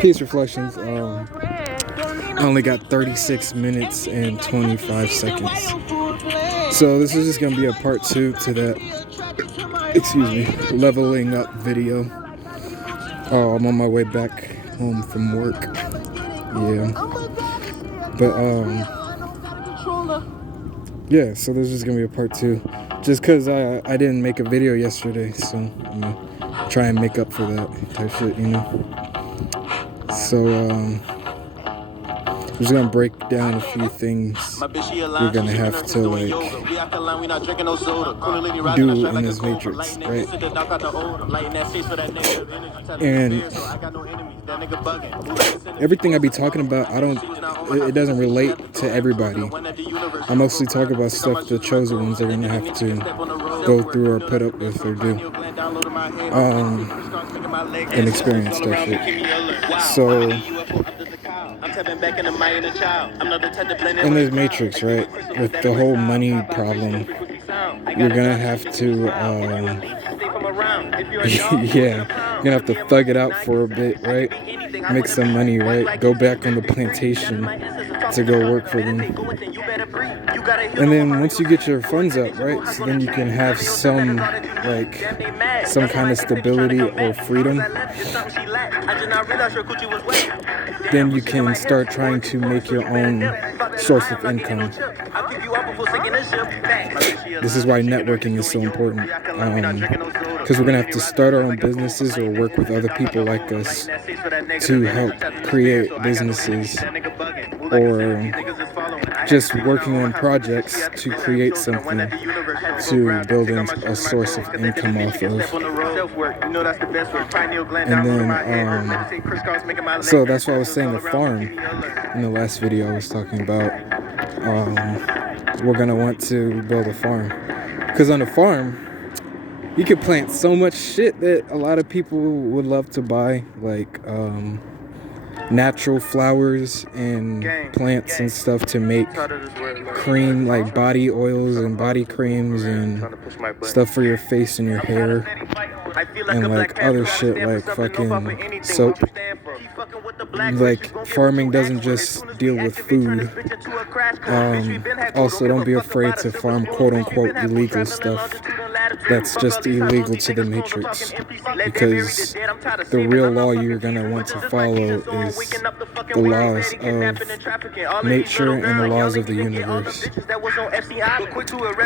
Peace Reflections. I only got 36 minutes and 25 seconds. So this is just going to be a part 2 to that, leveling up video. I'm on my way back home from work. Yeah. But, yeah, so this is going to be a part 2. Just because I didn't make a video yesterday, so I'm going to try and make up for that type shit, you know. So, I'm just gonna break down a few things you're gonna have to like do in this matrix, right? And everything I be talking about, it doesn't relate to everybody. I mostly talk about stuff the chosen ones are gonna have to go through or put up with or do, and experience that shit. So, in this matrix, right, with the whole money problem, you're gonna have to, you're gonna have to thug it out for a bit, right? Make some money, right? Go back on the plantation to go work for them. And then once you get your funds up, right, so then you can have some kind of stability or freedom. Then you can start trying to make your own source of income. This is why networking is so important. Because we're going to have to start our own businesses or work with other people like us to help create businesses, or just working on projects to create something to build a source of income off of. And then, so that's why I was saying the farm in the last video I was talking about. We're going to want to build a farm. Because on a farm, you can plant so much shit that a lot of people would love to buy, like natural flowers and plants and stuff to make cream, like body oils and body creams and stuff for your face and your hair, and like other shit like fucking soap. Like, farming doesn't just deal with food. Also, don't be afraid to farm quote-unquote illegal stuff that's just illegal to the matrix, because the real law you're gonna want to follow is the laws of nature and the laws of the universe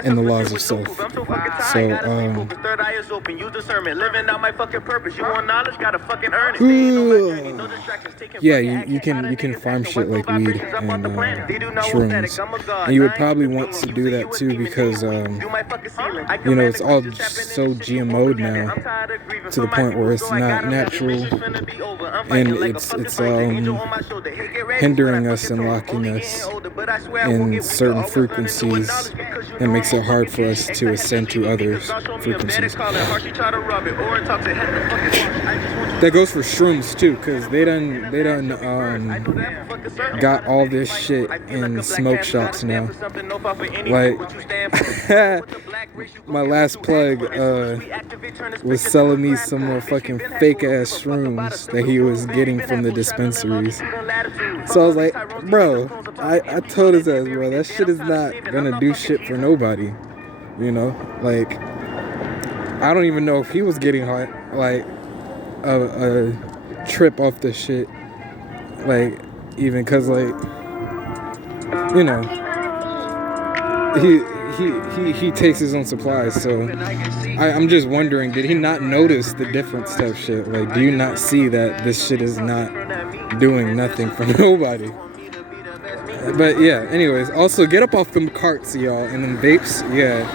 and the laws of self. So, yeah, you can farm shit like weed and shrooms, and you would probably want to do that too, because you know, it's all so GMO'd now to the point where it's not natural, and it's hindering us and locking us in certain frequencies, and makes it hard for us to ascend to other frequencies. That goes for shrooms too, because they done got all this shit in smoke shops now. Like, my last plug was selling me some more fucking fake ass shrooms that he was getting from the dispensaries. So I was like, bro, I told his ass, bro, that shit is not gonna do shit for nobody. You know, like, I don't even know if he was getting high, like a trip off the shit, like, even because, like, you know, he takes his own supplies. So I'm just wondering, did he not notice the difference type shit? Like, do you not see that this shit is not doing nothing for nobody? But yeah, anyways, also get up off them carts, y'all, and them vapes. Yeah.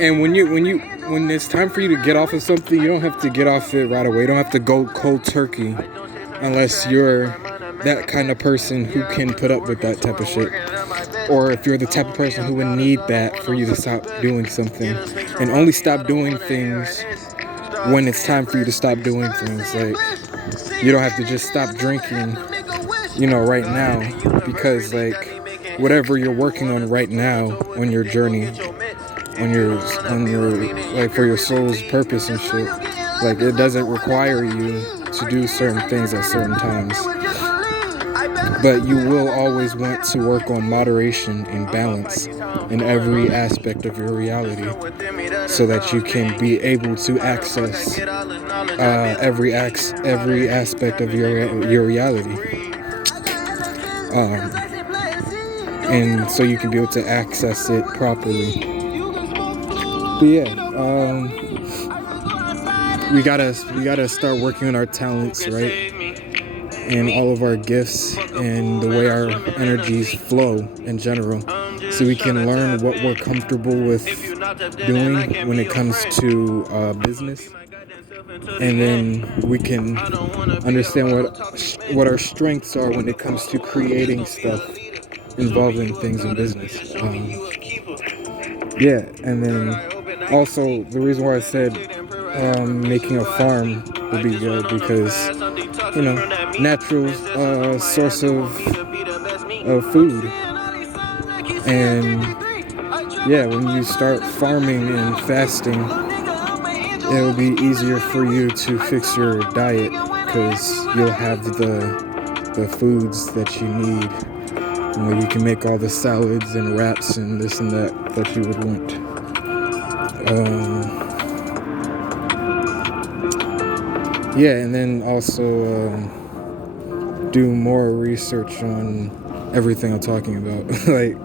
And when it's time for you to get off of something, you don't have to get off it right away. You don't have to go cold turkey unless you're that kind of person who can put up with that type of shit. Or if you're the type of person who would need that for you to stop doing something. And only stop doing things when it's time for you to stop doing things. Like, you don't have to just stop drinking, you know, right now. Because, like, whatever you're working on right now on your journey, on your like, for your soul's purpose and shit, Like, it doesn't require you to do certain things at certain times. But you will always want to work on moderation and balance in every aspect of your reality, so that you can be able to access every aspect of your reality, and so you can be able to access it properly. But yeah, we gotta start working on our talents, right? And all of our gifts and the way our energies flow in general, so we can learn what we're comfortable with doing when it comes to business, and then we can understand what our strengths are when it comes to creating stuff involving things in business. Yeah, and then also the reason why I said making a farm would be good, because natural source of food. And yeah, when you start farming and fasting, it will be easier for you to fix your diet, because you'll have the foods that you need. You can make all the salads and wraps and this and that you would want. Yeah, and then also do more research on everything I'm talking about, like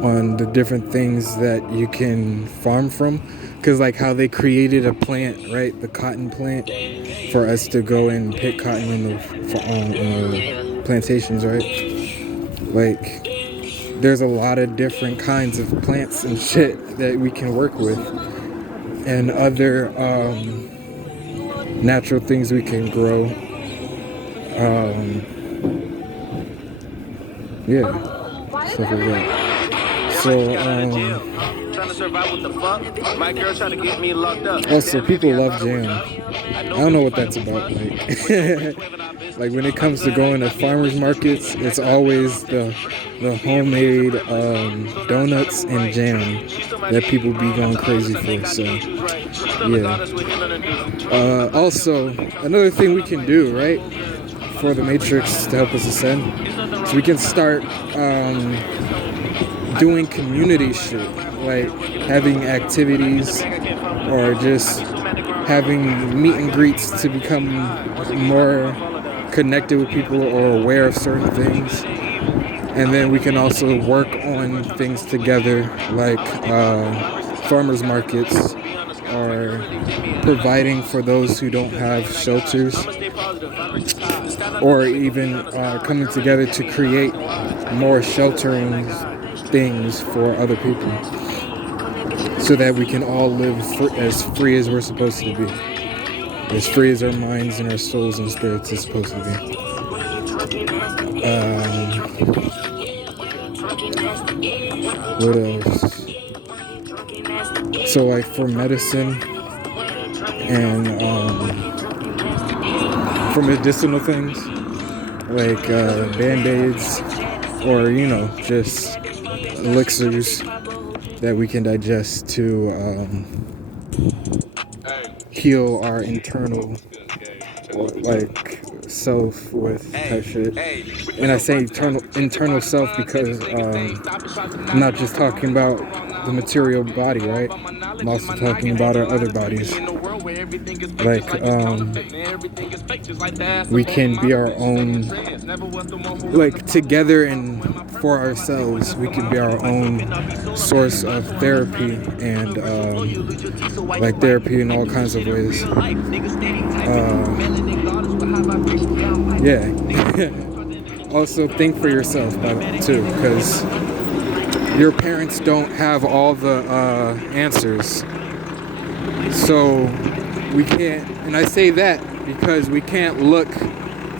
on the different things that you can farm from, because like how they created a plant, right, the cotton plant, for us to go and pick cotton in the plantations, right? Like, there's a lot of different kinds of plants and shit that we can work with, and other natural things we can grow. Yeah, stuff like that. So, also, people love jam. I don't know what that's about. Like when it comes to going to farmers markets, it's always the homemade donuts and jam that people be going crazy for. So, yeah. Also, another thing we can do, right, for the Matrix to help us ascend, so we can start doing community shit, like having activities, or just having meet and greets to become more connected with people or aware of certain things. And then we can also work on things together, like farmers markets, or providing for those who don't have shelters, or even coming together to create more sheltering things for other people, so that we can all live as free as we're supposed to be, as free as our minds and our souls and spirits is supposed to be. What else? So like for medicine and for medicinal things, like band-aids, or just elixirs that we can digest to heal our internal self with type shit. And I say internal self because I'm not just talking about the material body, right? I'm also talking about our other bodies. Like we can be our own, like together and for ourselves, we can be our own source of therapy, and like therapy in all kinds of ways. Yeah. Also think for yourself too, because your parents don't have all the answers. So we can't, and I say that because we can't look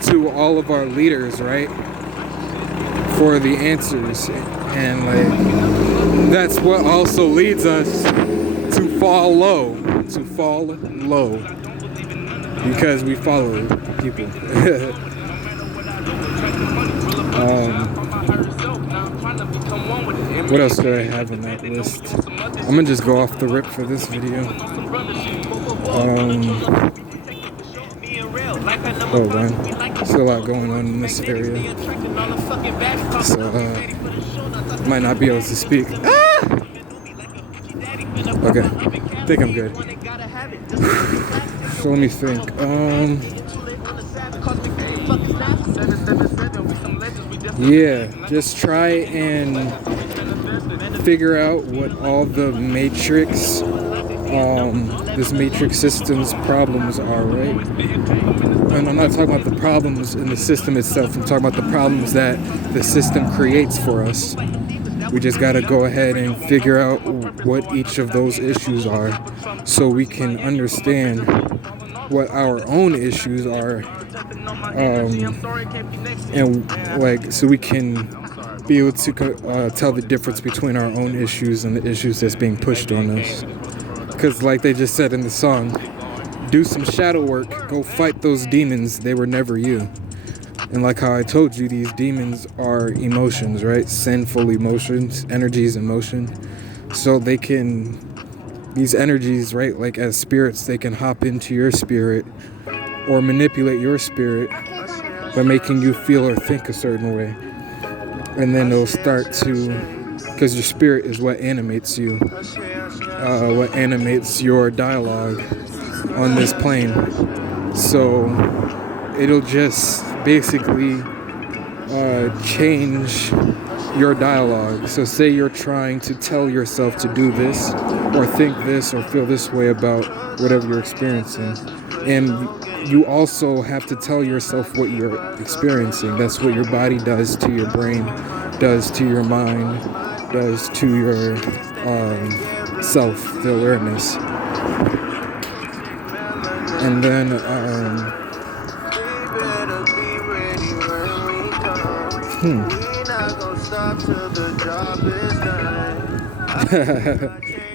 to all of our leaders, right, for the answers. And like that's what also leads us to fall low, because we follow people. What else do I have on that list? I'm gonna just go off the rip for this video. Hold on. There's a lot going on in this area. So, might not be able to speak. Ah! Okay. I think I'm good. So let me think. Yeah, just try and figure out what all the matrix, this matrix system's problems are, right? And I'm not talking about the problems in the system itself. I'm talking about the problems that the system creates for us. We just gotta go ahead and figure out what each of those issues are, so we can understand what our own issues are, and like, so we can be able to tell the difference between our own issues and the issues that's being pushed on us. Because like they just said in the song, do some shadow work, go fight those demons, they were never you. And like how I told you, these demons are emotions, right? Sinful emotions, energies in motion. So they can, these energies, right, like as spirits, they can hop into your spirit or manipulate your spirit by making you feel or think a certain way. And then they'll start to, because your spirit is what animates you, what animates your dialogue on this plane. So it'll just basically change your dialogue. So say you're trying to tell yourself to do this or think this or feel this way about whatever you're experiencing, and you also have to tell yourself what you're experiencing. That's what your body does to your brain, does to your mind, does to your self, the awareness. And then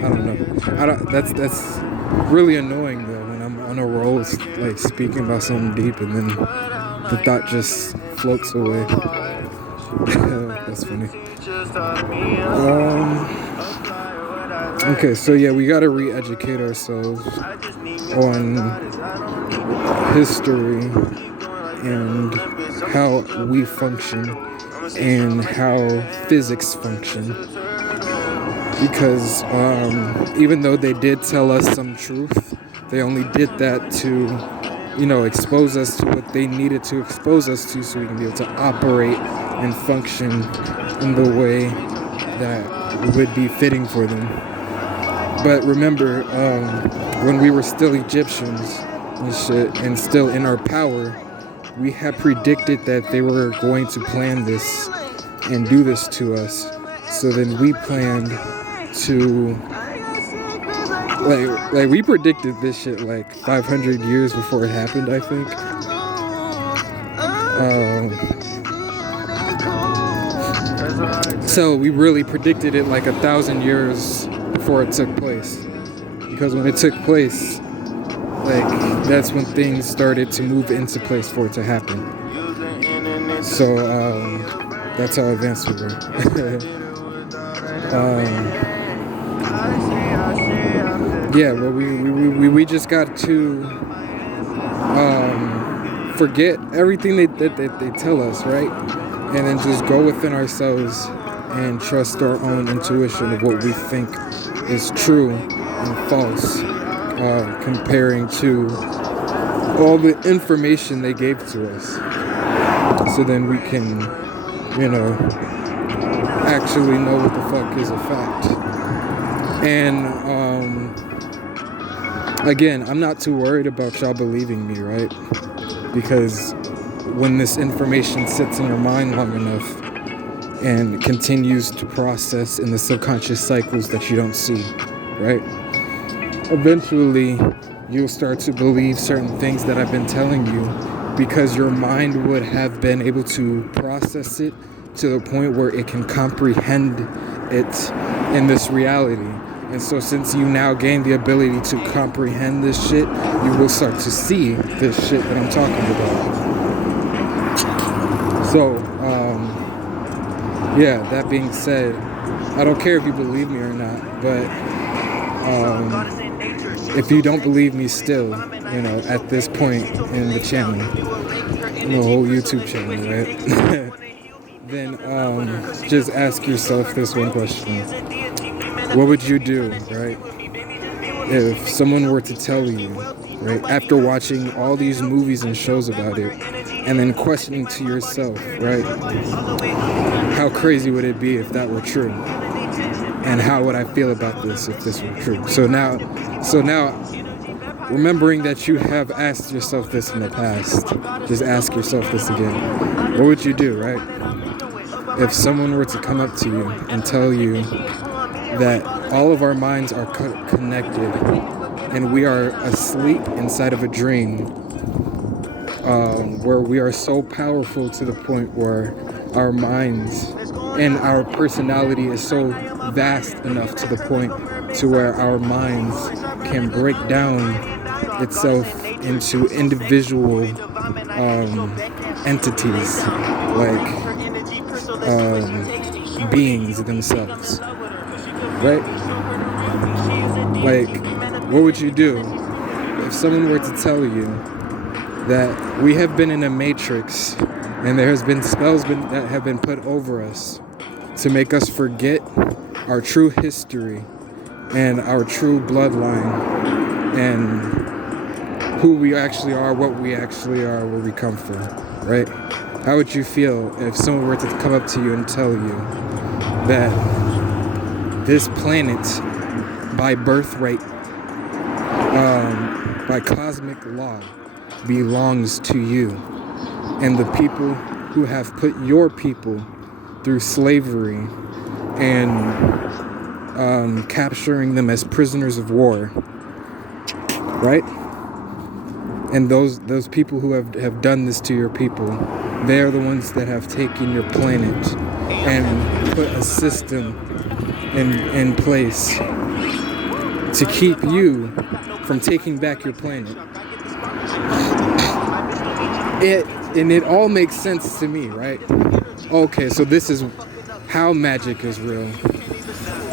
I don't know. That's really annoying though, when I'm on a roll, like speaking about something deep, and then the thought just floats away. That's funny. Okay, so yeah, we gotta re-educate ourselves on history and how we function and how physics function. Because even though they did tell us some truth, they only did that to, expose us to what they needed to expose us to, so we can be able to operate and function in the way that would be fitting for them. But remember, when we were still Egyptians and shit, and still in our power, we had predicted that they were going to plan this and do this to us. So then we planned to, like we predicted this shit like 500 years before it happened, I think. So we really predicted it like 1,000 years before it took place. Because when it took place, like, that's when things started to move into place for it to happen. So that's how advanced we were. Yeah, but we just got to forget everything that they tell us, right? And then just go within ourselves and trust our own intuition of what we think is true and false, comparing to all the information they gave to us. So then we can, actually know what the fuck is a fact. And again, I'm not too worried about y'all believing me, right? Because when this information sits in your mind long enough and continues to process in the subconscious cycles that you don't see, right? Eventually, you'll start to believe certain things that I've been telling you, because your mind would have been able to process it to the point where it can comprehend it in this reality. And so since you now gain the ability to comprehend this shit, you will start to see this shit that I'm talking about. So, yeah, that being said, I don't care if you believe me or not, but if you don't believe me still, at this point in the channel, the whole YouTube channel, right? Then just ask yourself this one question. What would you do, right? If someone were to tell you, right, after watching all these movies and shows about it, and then questioning to yourself, right, how crazy would it be if that were true? And how would I feel about this if this were true? So now, remembering that you have asked yourself this in the past, just ask yourself this again. What would you do, right? If someone were to come up to you and tell you that all of our minds are connected and we are asleep inside of a dream, where we are so powerful to the point where our minds and our personality is so vast enough to the point to where our minds can break down itself into individual entities, like beings themselves, right? Like, what would you do if someone were to tell you that we have been in a matrix and there has been spells that have been put over us to make us forget our true history and our true bloodline and who we actually are, what we actually are, where we come from, right? How would you feel if someone were to come up to you and tell you that this planet, by birthright, by cosmic law, belongs to you, and the people who have put your people through slavery and capturing them as prisoners of war, right? And those people who have done this to your people, they are the ones that have taken your planet and put a system in place to keep you from taking back your planet. It all makes sense to me, right? Okay, so this is how magic is real.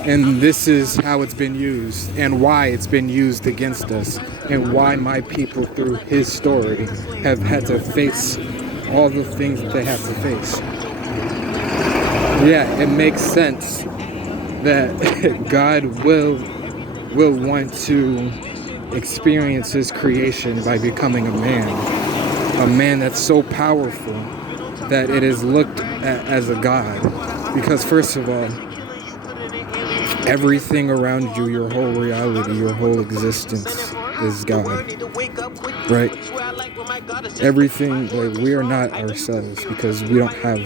And this is how it's been used and why it's been used against us and why my people through his story have had to face all the things that they have to face. Yeah, it makes sense that God will want to experience his creation by becoming a man that's so powerful that it is looked at as a god. Because first of all, everything around you, your whole reality, your whole existence is God, right? Everything, like, we are not ourselves because we don't have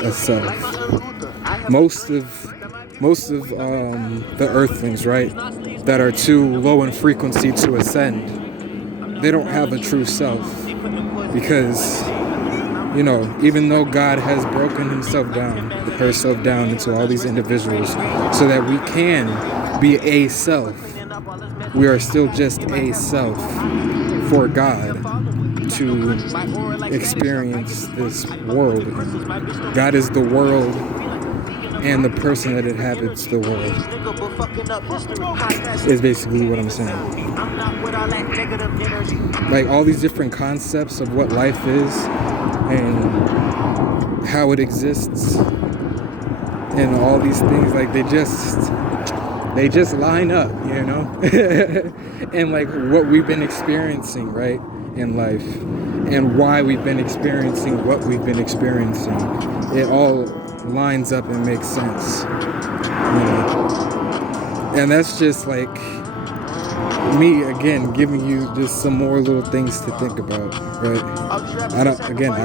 a self. Most of the earthlings, right, that are too low in frequency to ascend, they don't have a true self because, even though God has broken herself down into all these individuals so that we can be a self, we are still just a self for God to experience this world. God is the world and the person that inhabits the world, is basically what I'm saying. Like, all these different concepts of what life is and how it exists and all these things, like, they just line up, and like what we've been experiencing, right, in life, and why we've been experiencing what we've been experiencing, it all lines up and makes sense, and that's just like me again giving you just some more little things to think about, right? I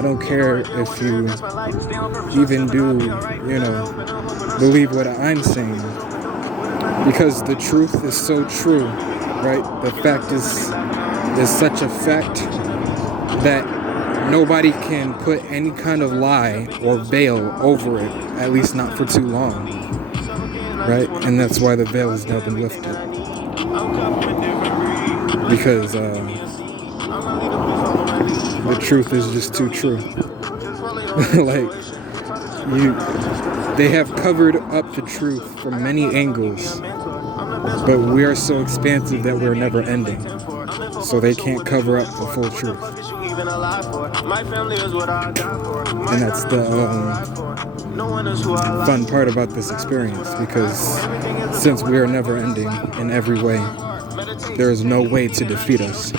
don't care if you even do, believe what I'm saying, because the truth is so true, right? The fact is such a fact that nobody can put any kind of lie or veil over it, at least not for too long, right? And that's why the veil has now been lifted, because the truth is just too true. Like, they have covered up the truth from many angles, But we are so expansive that we're never ending. So they can't cover up the full truth. And that's the fun part about this experience, because since we are never ending in every way, there is no way to defeat us.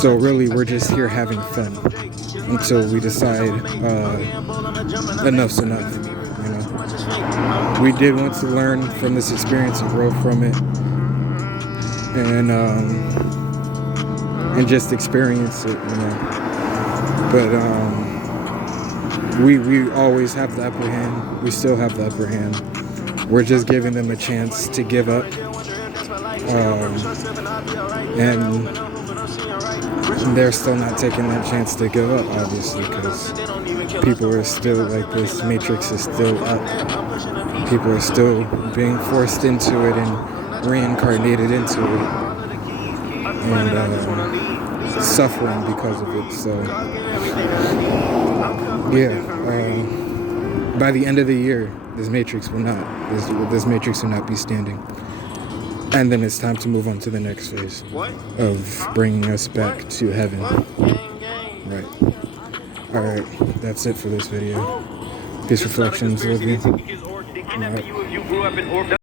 So really, we're just here having fun until we decide enough's enough. You know, we did want to learn from this experience and grow from it, and just experience it. You know, but we always have the upper hand. We still have the upper hand. We're just giving them a chance to give up. And they're still not taking that chance to give up, obviously, because people are still like, this matrix is still up. People are still being forced into it and reincarnated into it, and suffering because of it. So yeah, by the end of the year, this matrix will not be standing. And then it's time to move on to the next phase of bringing us back to heaven. Right. Alright, that's it for this video. Peace, reflections, love you. All right.